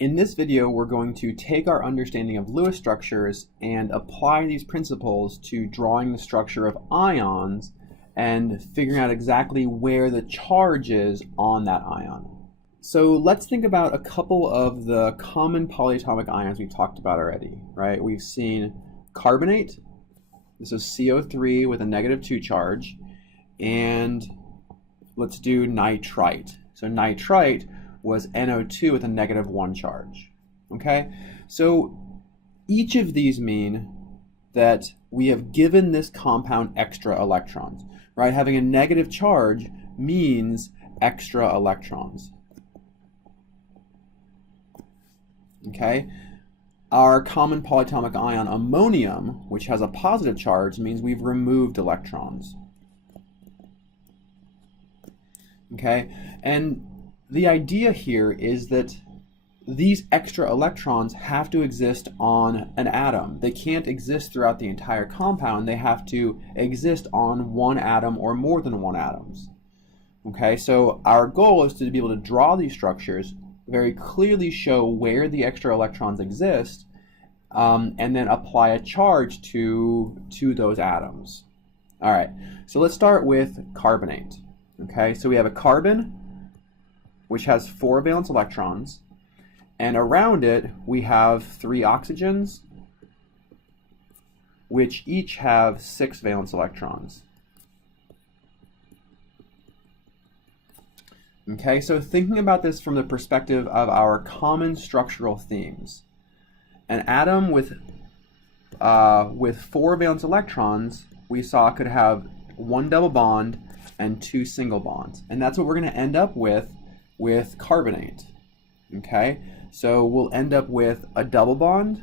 In this video, we're going to take our understanding of Lewis structures and apply these principles to drawing the structure of ions and figuring out exactly where the charge is on that ion. So let's think about a couple of the common polyatomic ions we've talked about already, right? We've seen carbonate. This is CO3 with a -2 charge. And let's do nitrite. So nitrite was NO2 with a -1 charge. Okay, so each of these mean that we have given this compound extra electrons, right? Having a negative charge means extra electrons. Okay, our common polyatomic ion ammonium, which has a positive charge, means we've removed electrons. Okay, and the idea here is that these extra electrons have to exist on an atom. They can't exist throughout the entire compound. They have to exist on one atom or more than one atoms. Okay, so our goal is to be able to draw these structures, very clearly show where the extra electrons exist, and then apply a charge to those atoms. All right, so let's start with carbonate. Okay, so we have a carbon, which has 4 valence electrons, and around it we have 3 oxygens, which each have 6 valence electrons. Okay, so thinking about this from the perspective of our common structural themes, an atom with 4 valence electrons we saw could have 1 double bond and 2 single bonds, and that's what we're going to end up with carbonate. Okay, so we'll end up with a double bond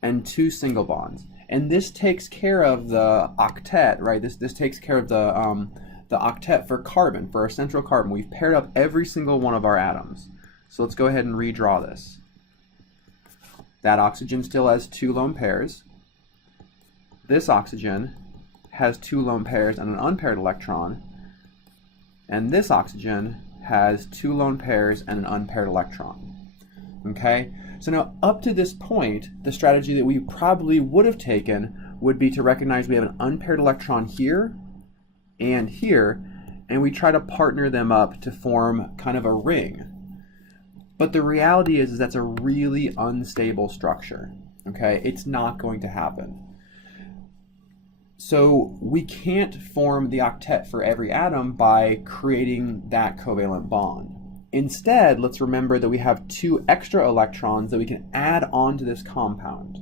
and 2 single bonds, and this takes care of the octet, right? This takes care of the octet for carbon, for our central carbon. We've paired up every single one of our atoms. So let's go ahead and redraw this. That oxygen still has 2 lone pairs. This oxygen has 2 lone pairs and an unpaired electron. And this oxygen has 2 lone pairs and an unpaired electron. Okay, so now up to this point, the strategy that we probably would have taken would be to recognize we have an unpaired electron here and here, and we try to partner them up to form kind of a ring. But the reality is that's a really unstable structure. Okay, it's not going to happen. So we can't form the octet for every atom by creating that covalent bond. Instead, let's remember that we have 2 extra electrons that we can add on to this compound.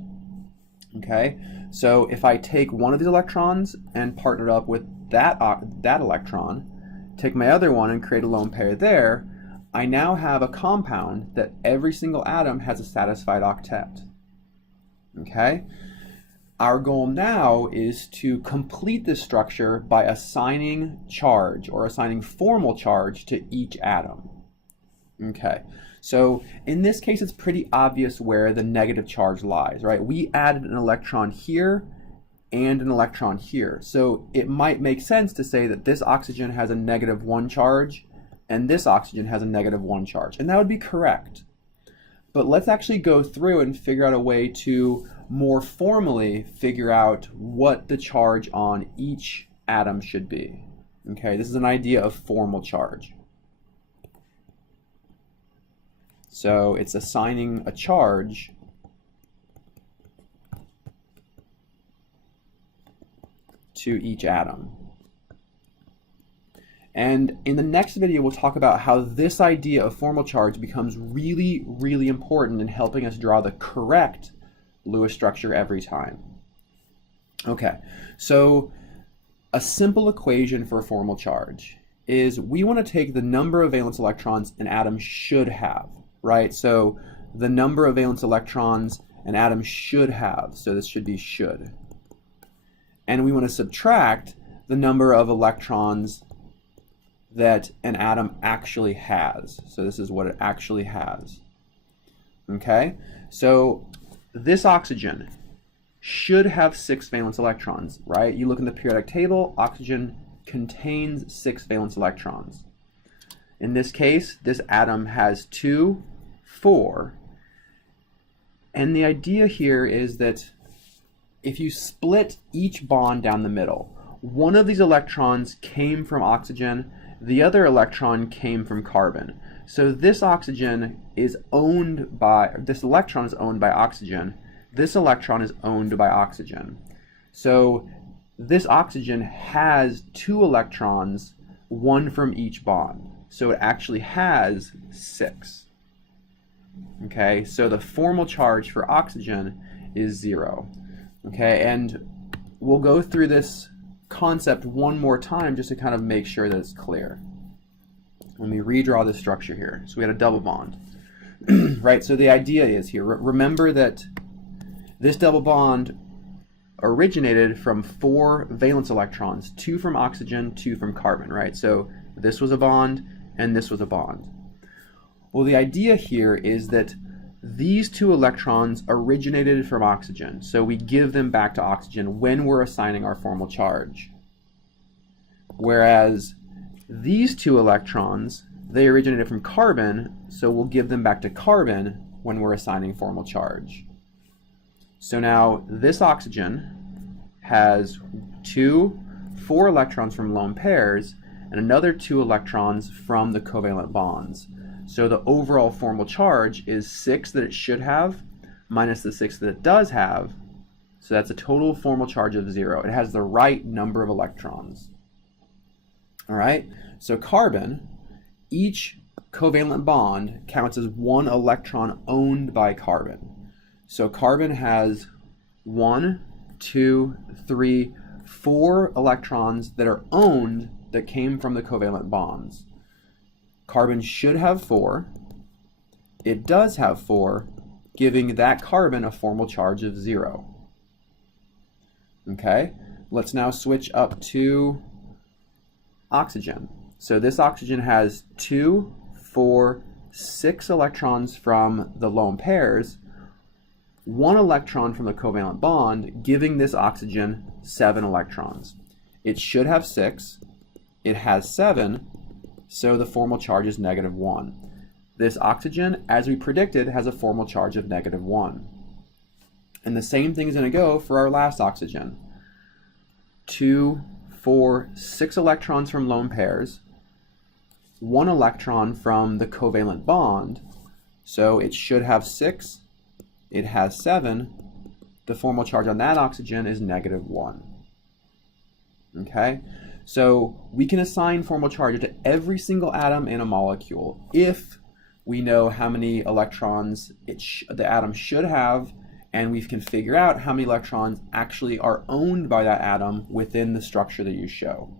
Okay, so if I take one of these electrons and partner it up with that electron, take my other one and create a lone pair there, I now have a compound that every single atom has a satisfied octet. Okay? Our goal now is to complete this structure by assigning charge, or assigning formal charge, to each atom. Okay, so in this case it's pretty obvious where the negative charge lies, right? We added an electron here and an electron here, so it might make sense to say that this oxygen has a -1 charge and this oxygen has a -1 charge, and that would be correct. But let's actually go through and figure out a way to more formally figure out what the charge on each atom should be. Okay, this is an idea of formal charge. So it's assigning a charge to each atom. And in the next video, we'll talk about how this idea of formal charge becomes really, really important in helping us draw the correct Lewis structure every time. Okay, so a simple equation for a formal charge is we want to take the number of valence electrons an atom should have, right? So the number of valence electrons an atom should have, so this should be should. And we want to subtract the number of electrons that an atom actually has. So this is what it actually has. Okay, so this oxygen should have 6 valence electrons, right? You look in the periodic table, oxygen contains 6 valence electrons. In this case, this atom has 2 4. And the idea here is that if you split each bond down the middle, one of these electrons came from oxygen, the other electron came from carbon. So this electron is owned by oxygen, this electron is owned by oxygen. So this oxygen has 2 electrons, one from each bond. So it actually has 6. Okay, so the formal charge for oxygen is 0. Okay, and we'll go through this concept one more time just to kind of make sure that it's clear. Let me redraw the structure here. So we had a double bond. Right, so the idea is here, remember that this double bond originated from 4 valence electrons, 2 from oxygen, 2 from carbon, right? So this was a bond and this was a bond. Well, the idea here is that these 2 electrons originated from oxygen, so we give them back to oxygen when we're assigning our formal charge. Whereas these 2 electrons, they originated from carbon, so we'll give them back to carbon when we're assigning formal charge. So now this oxygen has 4 electrons from lone pairs and another 2 electrons from the covalent bonds. So the overall formal charge is 6 that it should have minus the 6 that it does have. So that's a total formal charge of 0. It has the right number of electrons. All right, so carbon, each covalent bond counts as 1 electron owned by carbon. So carbon has 1, 2, 3, 4 electrons that are owned that came from the covalent bonds. Carbon should have 4. It does have 4, giving that carbon a formal charge of 0. Okay, let's now switch up to oxygen. So this oxygen has 2, 4, 6 electrons from the lone pairs, 1 electron from the covalent bond, giving this oxygen 7 electrons. It should have 6. It has 7. So the formal charge is -1. This oxygen, as we predicted, has a formal charge of -1. And the same thing is going to go for our last oxygen. 2, 4, 6 electrons from lone pairs, 1 electron from the covalent bond. So it should have 6. It has 7. The formal charge on that oxygen is -1. Okay? So we can assign formal charge to every single atom in a molecule if we know how many electrons the atom should have, and we can figure out how many electrons actually are owned by that atom within the structure that you show.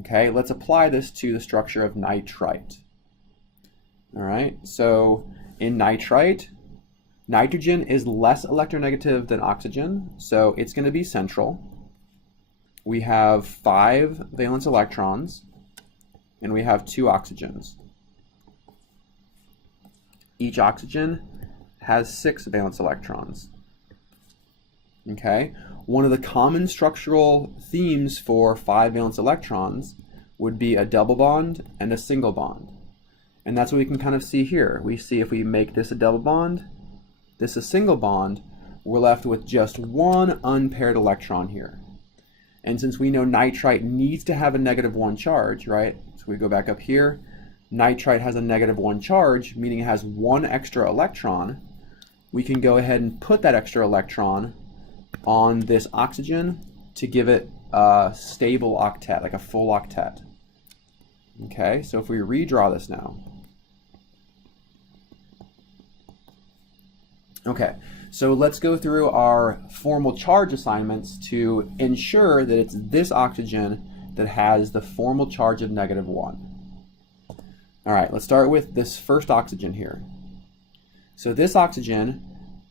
Okay, let's apply this to the structure of nitrite. All right, so in nitrite, nitrogen is less electronegative than oxygen, so it's going to be central. We have 5 valence electrons, and we have 2 oxygens. Each oxygen has 6 valence electrons. Okay, one of the common structural themes for 5 valence electrons would be a double bond and a single bond. And that's what we can kind of see here. We see if we make this a double bond, this a single bond, we're left with just 1 unpaired electron here. And since we know nitrite needs to have a -1 charge, right? So we go back up here. Nitrite has a -1 charge, meaning it has 1 extra electron. We can go ahead and put that extra electron on this oxygen to give it a stable octet, like a full octet. Okay, so if we redraw this now. Okay, so let's go through our formal charge assignments to ensure that it's this oxygen that has the formal charge of -1. All right, let's start with this first oxygen here. So this oxygen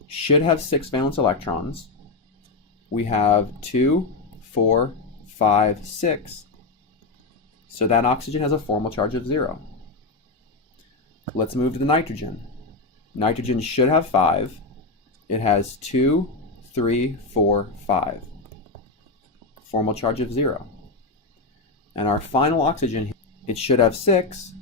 should have 6 valence electrons. We have 2, 4, 5, 6. So that oxygen has a formal charge of 0. Let's move to the nitrogen. Nitrogen should have 5. It has 2, 3, 4, 5. Formal charge of 0. And our final oxygen, it should have 6.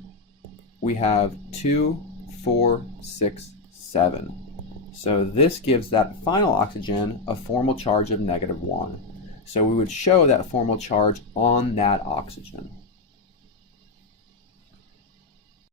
We have 2, 4, 6, 7. So this gives that final oxygen a formal charge of -1. So we would show that formal charge on that oxygen.